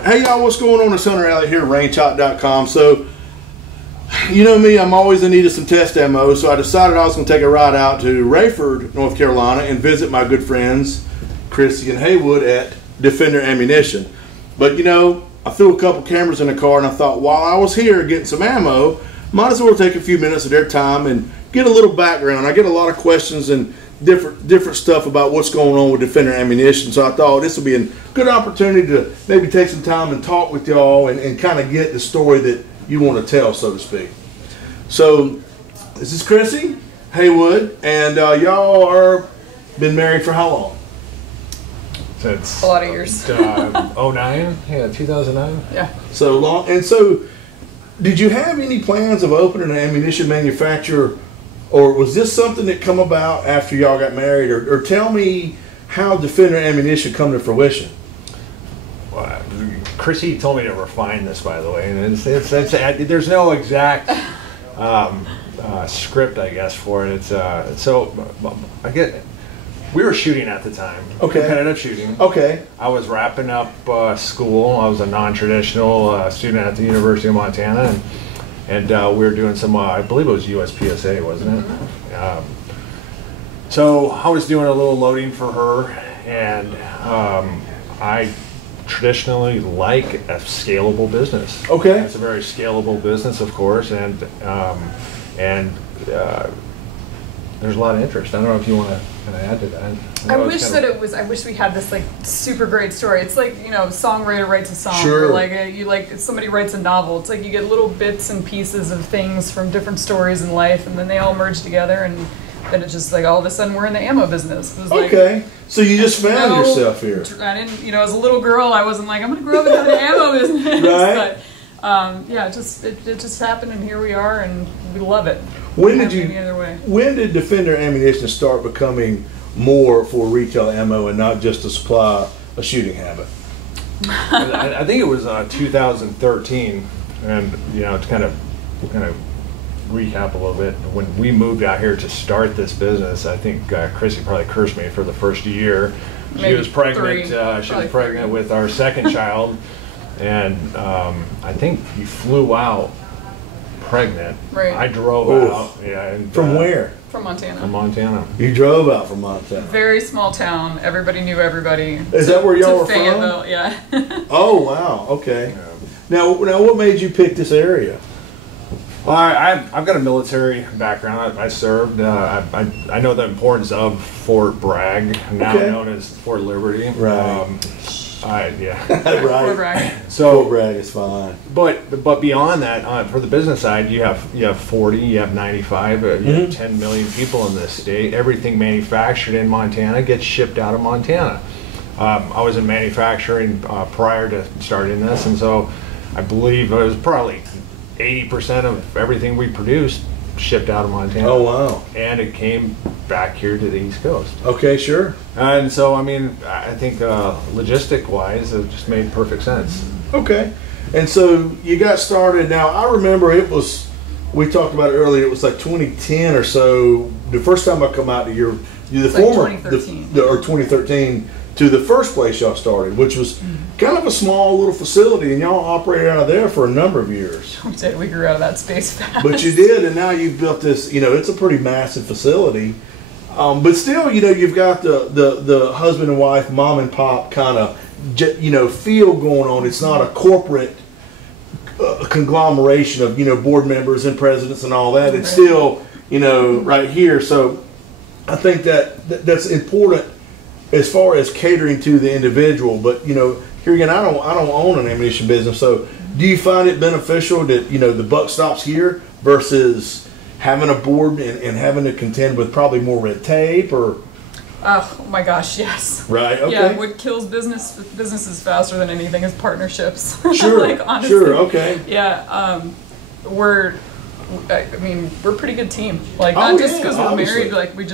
Hey y'all, what's going on? It's Hunter Elliott here at rangehot.com. So, you know me, I'm always in need of some test ammo, so I decided I was going to take a ride out to Raeford, North Carolina, and visit my good friends, Chrissy and Haywood at Defender Ammunition. But you know, I threw a couple cameras in the car, and I thought while I was here getting some ammo, might as well take a few minutes of their time and get a little background. I get a lot of questions and different stuff about what's going on with Defender Ammunition, so I thought this would be a good opportunity to maybe take some time and talk with y'all and kind of get the story that you want to tell, so to speak. So this is Chrissy, Haywood, and y'all are been married for how long? Since a lot of years. 09, yeah, 2009. Yeah. So long. And so, did you have any plans of opening an ammunition manufacturer? Or was this something that come about after y'all got married? Or tell me how Defender Ammunition come to fruition. Well, Chrissy told me to refine this, by the way, and there's no exact script, I guess, for it. We were shooting at the time. Okay. Competitive shooting. Okay. I was wrapping up school. I was a non-traditional student at the University of Montana, and we were doing some, I believe it was USPSA, wasn't it? Mm-hmm. So I was doing a little loading for her, and I traditionally like a scalable business. Okay. It's a very scalable business, of course, and there's a lot of interest. I don't know if you want to kind of add to that. I wish we had this like super great story. It's like, you know, songwriter writes a song. Sure. Or like somebody writes a novel. It's like you get little bits and pieces of things from different stories in life, and then they all merge together, and then it's just like all of a sudden we're in the ammo business. It was okay. Like, so you just found yourself here. I didn't, you know, as a little girl, I wasn't like, I'm going to grow up into the ammo business. Right. But yeah, it just happened, and here we are, and we love it. When did Defender Ammunition start becoming more for retail ammo and not just to supply a shooting habit? I think it was 2013, and you know, to kind of recap a little bit. When we moved out here to start this business, I think Chrissy probably cursed me for the first year. She was pregnant. She was pregnant with our second child, and I think you flew out pregnant. Right. I drove out. Yeah. And, from where? From Montana. From Montana. You drove out from Montana. Very small town. Everybody knew everybody. Is that where y'all were Fayetteville, from? Yeah. Oh wow. Okay. Yeah. Now, what made you pick this area? Well, I've got a military background. I served. I know the importance of Fort Bragg, now known as Fort Liberty. Right. Yeah. Right. Fort Bragg. So Fort Bragg is fine. But beyond that, for the business side, you have 40, you have 95, you have 10 million people in this state. Everything manufactured in Montana gets shipped out of Montana. I was in manufacturing prior to starting this, and so I believe it was probably 80% of everything we produced shipped out of Montana. Oh wow. And it came back here to the East Coast. Okay, sure. And so, I mean, I think logistic wise, it just made perfect sense. Okay. And so you got started. Now I remember we talked about it earlier, it was like 2010 or so, the first time I come out to the former 2013. Or 2013 to the first place y'all started, which was kind of a small little facility, and y'all operated out of there for a number of years. We did. We grew out of that space fast. But you did, and now you've built this, you know, it's a pretty massive facility. But still, you know, you've got the husband and wife, mom and pop kind of, you know, feel going on. It's not a corporate conglomeration of, you know, board members and presidents and all that. It's still, you know, right here. So I think that's important as far as catering to the individual. But you know, here again, I don't own an ammunition business. So do you find it beneficial that, you know, the buck stops here versus having a board and having to contend with probably more red tape? Or oh my gosh, yes. Right. Okay. Yeah, what kills businesses faster than anything is partnerships. Sure. Like, honestly, sure. Okay. Yeah. We're a pretty good team. Like, not just because we're married. Like, we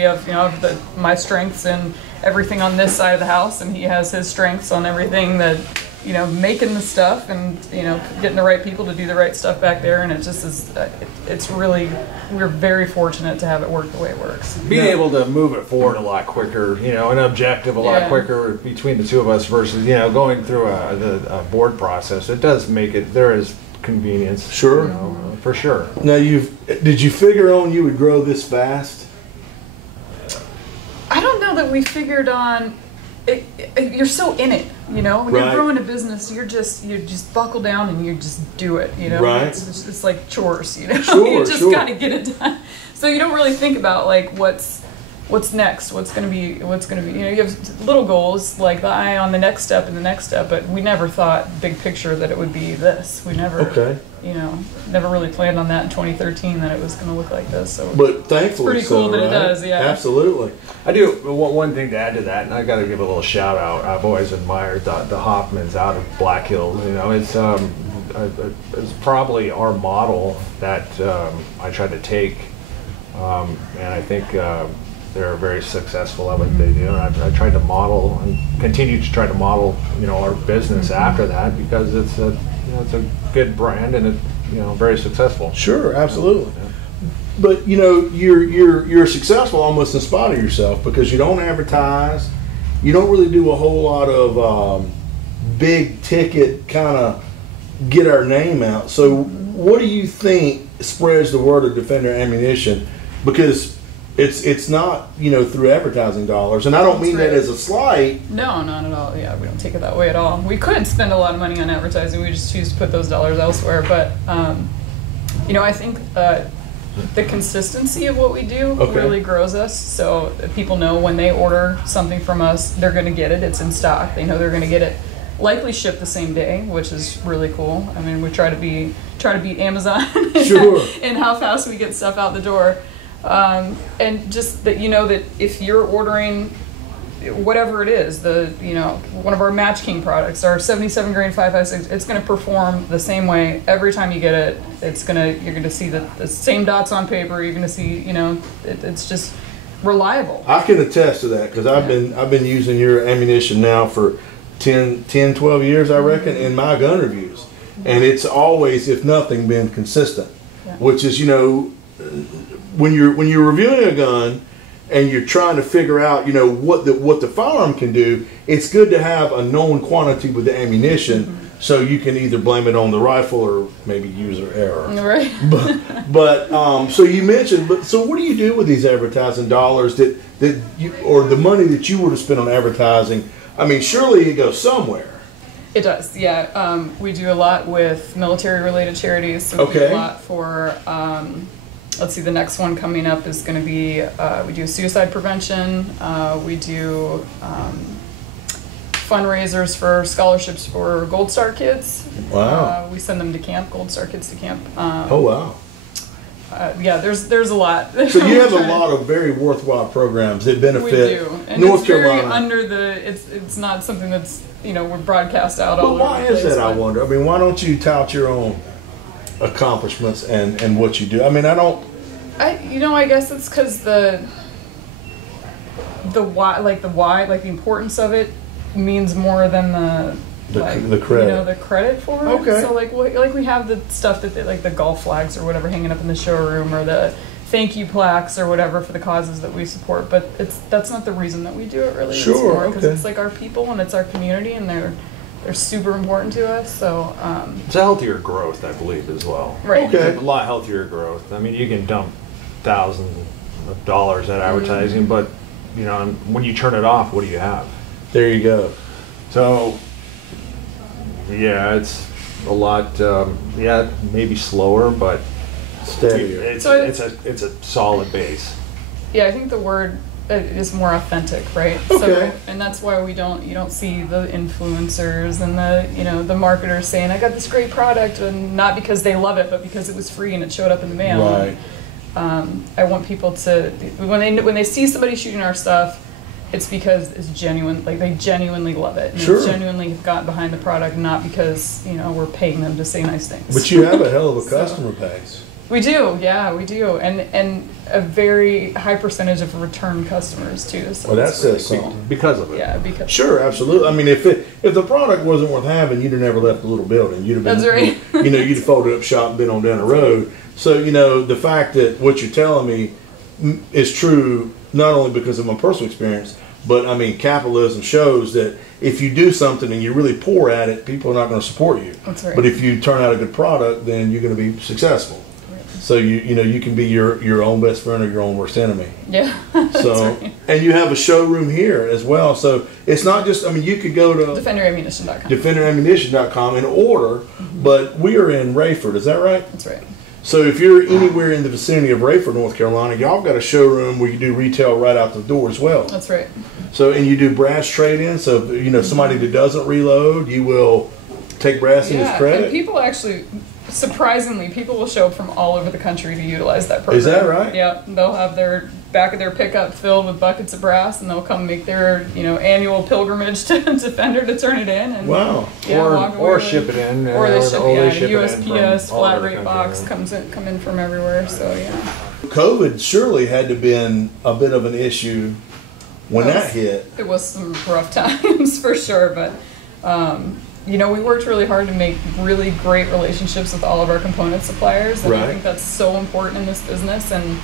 have, you know, my strengths and everything on this side of the house, and he has his strengths on everything that you know, making the stuff and, you know, getting the right people to do the right stuff back there, and it just is, it's really, we're very fortunate to have it work the way it works. Being able to move it forward a lot quicker, you know, an objective a lot quicker between the two of us versus, you know, going through a board process, it does make it, there is convenience. Sure. You know, for sure. Now, did you figure on you would grow this fast? I don't know that we figured on you're so in it, you know. When you're growing a business, you just buckle down and you just do it, you know. Right. It's like chores, you know. Sure, you just gotta get it done. So you don't really think about like what's next, what's gonna be. You know, you have little goals like the eye on the next step and the next step, but we never thought big picture that it would be this. We never, you know, never really planned on that in 2013 that it was gonna look like this. So, but thankfully, it's pretty cool that it does. Yeah, absolutely. I do one thing to add to that, and I got to give a little shout out. I've always admired the Hoffmans out of Black Hills. You know, it's probably our model that I try to take, and I think they're very successful at what they do. And I tried to model and continue to try to model, you know, our business after that because it's a good brand and it's, you know, very successful. Sure, absolutely. Yeah. But you know, you're successful almost in spite of yourself because you don't advertise, you don't really do a whole lot of big ticket kind of get our name out. So what do you think spreads the word of Defender Ammunition? Because it's not, you know, through advertising dollars, and I don't mean that as a slight. No, not at all. Yeah, we don't take it that way at all. We could spend a lot of money on advertising. We just choose to put those dollars elsewhere. But you know, I think the consistency of what we do really grows us. So people know when they order something from us, they're going to get it. It's in stock. They know they're going to get it. Likely shipped the same day, which is really cool. I mean, we try to beat Amazon in how fast we get stuff out the door. And just that, you know, that if you're ordering whatever it is, you know, one of our Match King products, our 77 grain 5.56, it's going to perform the same way every time you get it. You're going to see the same dots on paper. You're going to see, you know, it's just reliable. I can attest to that because I've been using your ammunition now for 10, 12 years, I reckon, in my gun reviews, and it's always, if nothing, been consistent. Which is, you know, when you're reviewing a gun and you're trying to figure out, you know, what the firearm can do, it's good to have a known quantity with the ammunition, so you can either blame it on the rifle or maybe user error. Right. But so you mentioned, so what do you do with these advertising dollars that you, or the money that you would have spent on advertising? I mean, surely it goes somewhere. It does, yeah. We do a lot with military-related charities. So we do a lot for. Let's see, the next one coming up is going to be, we do suicide prevention, we do fundraisers for scholarships for Gold Star kids. Wow. We send them to camp, Gold Star kids to camp. Oh, wow. Yeah, there's a lot. So you have a lot of very worthwhile programs that benefit North Carolina. Under it's not something that's, you know, we're broadcast out all over the place. But why is that, I wonder? I mean, why don't you tout your own accomplishments and what you do? I mean, I guess it's because the why, the importance of it means more than the credit. You know, the credit for it. Okay. So like we have the stuff that like the golf flags or whatever hanging up in the showroom, or the thank you plaques or whatever for the causes that we support. But that's not the reason that we do it, really. Sure. It's more because it's like our people and it's our community, and they're super important to us. So it's a healthier growth, I believe, as well. Right. Okay. It's a lot healthier growth. I mean, you can dump thousands of dollars at advertising, but you know, when you turn it off, what do you have? There you go. So yeah, it's a lot. Maybe slower, but steadier. It's a solid base. Yeah, I think the word is more authentic, right? Okay. So, and that's why you don't see the influencers and the marketers saying, I got this great product, and not because they love it, but because it was free and it showed up in the mail. Right. I want people to, when they see somebody shooting our stuff, it's because it's genuine, like they genuinely love it. And Sure. They genuinely have gotten behind the product, not because, we're paying them to say nice things. But you have a hell of a customer base. We do, yeah, we do, and a very high percentage of return customers too. So Well, that it's really says cool. something. Because of it. Yeah, because Sure, absolutely. I mean, if the product wasn't worth having, you'd have never left the little building. You'd have been, That's right. You'd have folded up shop and been on down the road. So, the fact that what you're telling me is true, not only because of my personal experience, but I mean, capitalism shows that if you do something and you're really poor at it, people are not going to support you. That's right. But if you turn out a good product, then you're going to be successful. Right. So you can be your own best friend or your own worst enemy. Yeah. So, right. and you have a showroom here as well. So it's not just, I mean, you could go to DefenderAmmunition.com. DefenderAmmunition.com and order, but we are in Raeford, is that right? That's right. So if you're anywhere in the vicinity of Raeford, North Carolina, y'all got a showroom where you do retail right out the door as well. That's right. So, and you do brass trade-in, so somebody that doesn't reload, you will take brass in as credit? And people actually, surprisingly, people will show up from all over the country to utilize that program. Is that right? Yeah, they'll have their back of their pickup filled with buckets of brass, and they'll come make their annual pilgrimage to Defender to turn it in. And, Wow. yeah, walk away Or with ship it in. Or they ship it in. it in USPS from all flat over the rate country. box come in from everywhere. So yeah. COVID surely had to been a bit of an issue when that hit. It was some rough times for sure, but we worked really hard to make really great relationships with all of our component suppliers, and Right. I think that's so important in this business. And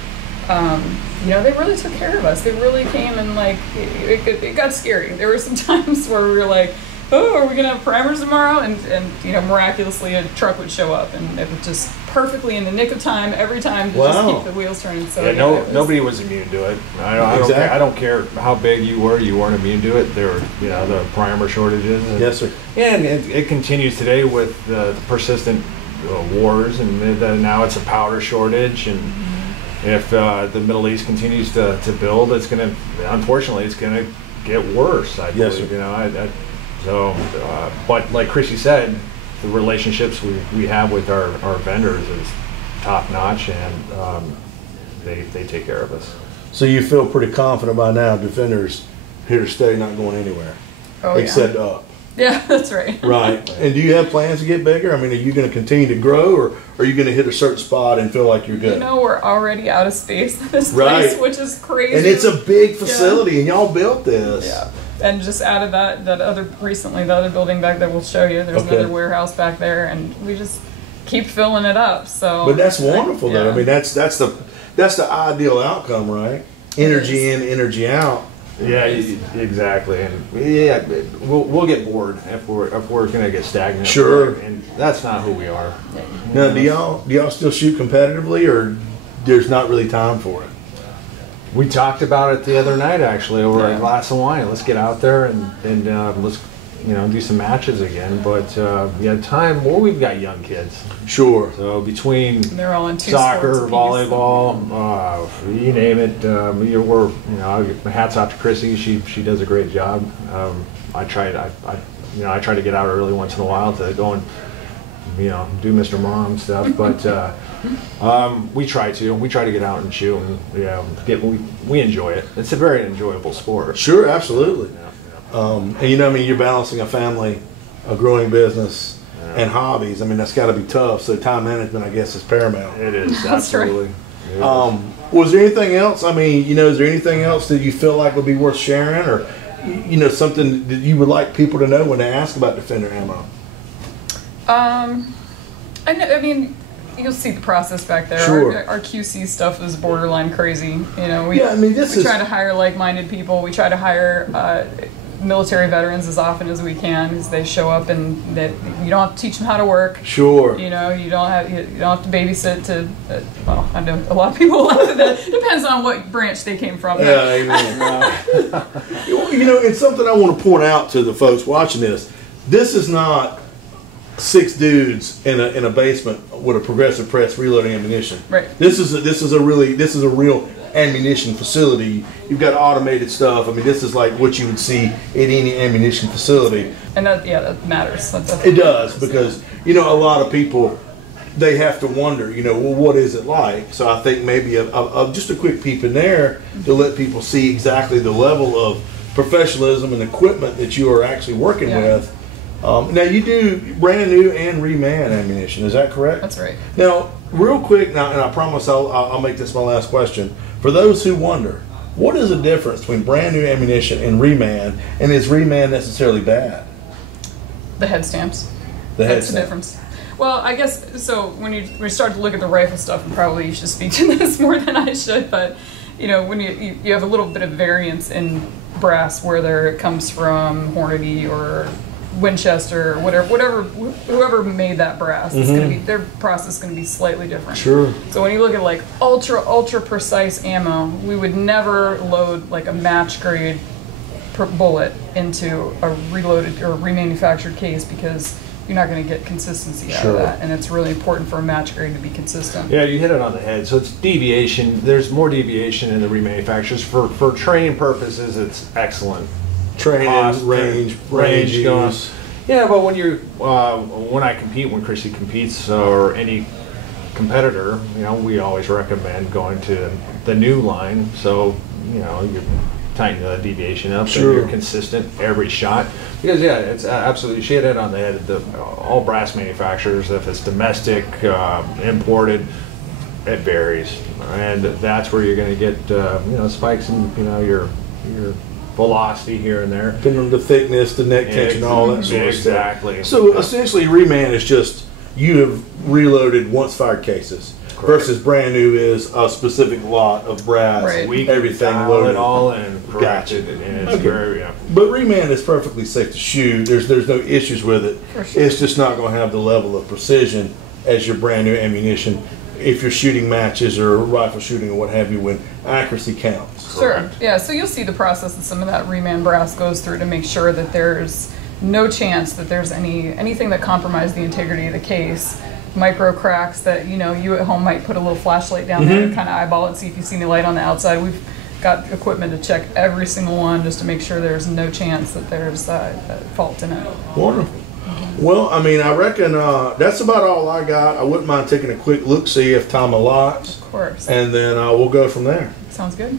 they really took care of us. They really came and it got scary. There were some times where we were like, oh, are we gonna have primers tomorrow? And miraculously a truck would show up, and it was just perfectly in the nick of time every time to just keep the wheels turning. So nobody was immune to it. Exactly. I don't care how big you weren't immune to it. There were the primer shortages. And, Yes, sir. And it continues today with the persistent wars, and now it's a powder shortage. And if the Middle East continues to build, unfortunately it's gonna get worse. I Yes, believe. sir. But like Chrissy said, the relationships we have with our vendors is top notch, and they take care of us. So you feel pretty confident by now, Defender's here to stay, not going anywhere, except up. Yeah, that's right. Right. And do you have plans to get bigger? I mean, are you going to continue to grow, or are you going to hit a certain spot and feel like you're good? We're already out of space in this Right. place, which is crazy. And it's a big facility, and y'all built this. Yeah. And just added the other building back there we'll show you. There's another warehouse back there, and we just keep filling it up. So But that's wonderful, though. Yeah. I mean, that's the ideal outcome, right? Energy in, energy out. Yeah, exactly, and yeah, we'll get bored if we're gonna get stagnant. Sure. And that's not who we are. Now, do y'all still shoot competitively, or there's not really time for it? We talked about it the other night, actually, over a glass of wine. Let's get out there and let's do some matches again. But time. Well, we've got young kids. Sure. So between they're all in two soccer, sports apiece. volleyball, you name it. My hats off to Chrissy. She does a great job. I try to get out early once in a while to go and do Mr. Mom stuff, but we try to get out and shoot, and we enjoy it. It's a very enjoyable sport. Sure, absolutely. And you're balancing a family, a growing business, and hobbies. I mean, that's got to be tough. So time management, I guess, is paramount. It is, That's right. absolutely. Was there anything else? I mean, is there anything else that you feel like would be worth sharing, or something that you would like people to know when they ask about Defender ammo? I mean, you'll see the process back there. Sure. Our QC stuff is borderline crazy. We try to hire like-minded people. We try to hire military veterans as often as we can, as they show up, and that you don't have to teach them how to work. Sure. You don't have to babysit to. Well, I know a lot of people like that. Depends on what branch they came from. Yeah, amen. It's something I want to point out to the folks watching this. This is not 6 dudes in a basement with a progressive press reloading ammunition. Right. This is a real ammunition facility. You've got automated stuff. I mean, this is like what you would see at any ammunition facility. And that matters. It does, because a lot of people, they have to wonder, well, what is it like? So I think maybe just a quick peep in there to let people see exactly the level of professionalism and equipment that you are actually working with. Now you do brand new and reman ammunition, is that correct? That's right. Now, real quick, now, and I promise I'll make this my last question. For those who wonder, what is the difference between brand new ammunition and reman, and is reman necessarily bad? The head stamps. That's the difference. Well, I guess, so when you start to look at the rifle stuff, and probably you should speak to this more than I should, but when you have a little bit of variance in brass, whether it comes from Hornady or Winchester or whatever, whoever made that brass, it's going to be, their process is going to be slightly different. Sure. So when you look at like ultra precise ammo, we would never load like a match grade bullet into a reloaded or remanufactured case, because you're not going to get consistency out of that, and it's really important for a match grade to be consistent. Yeah, you hit it on the head. So it's deviation. There's more deviation in the remanufacturers. For training purposes, it's excellent. Training, Cost, range use. Yeah, but when Chrissy competes or any competitor, we always recommend going to the new line. So you're tighten the deviation up, and you're consistent every shot. Because it's absolutely, she hit it on the head. All brass manufacturers, if it's domestic, imported, it varies, and that's where you're going to get spikes in your velocity here and there, depending on the thickness, the neck tension, all that sort of stuff. Exactly. So essentially, reman is just you have reloaded once fired cases. Correct. Versus brand new is a specific lot of brass, everything loaded. It all in, corrected, and it's very, But reman is perfectly safe to shoot. There's no issues with it. Sure. It's just not going to have the level of precision as your brand new ammunition if you're shooting matches or rifle shooting or what have you, when accuracy counts. Sure. Yeah. So you'll see the process that some of that reman brass goes through to make sure that there's no chance that there's anything that compromised the integrity of the case. Micro cracks that you at home might put a little flashlight down there and kind of eyeball it, see if you see any light on the outside. We've got equipment to check every single one just to make sure there's no chance that there's a fault in it. Wonderful. Well, I reckon that's about all I got. I wouldn't mind taking a quick look, see if time allots. Of course. And then we'll go from there. Sounds good.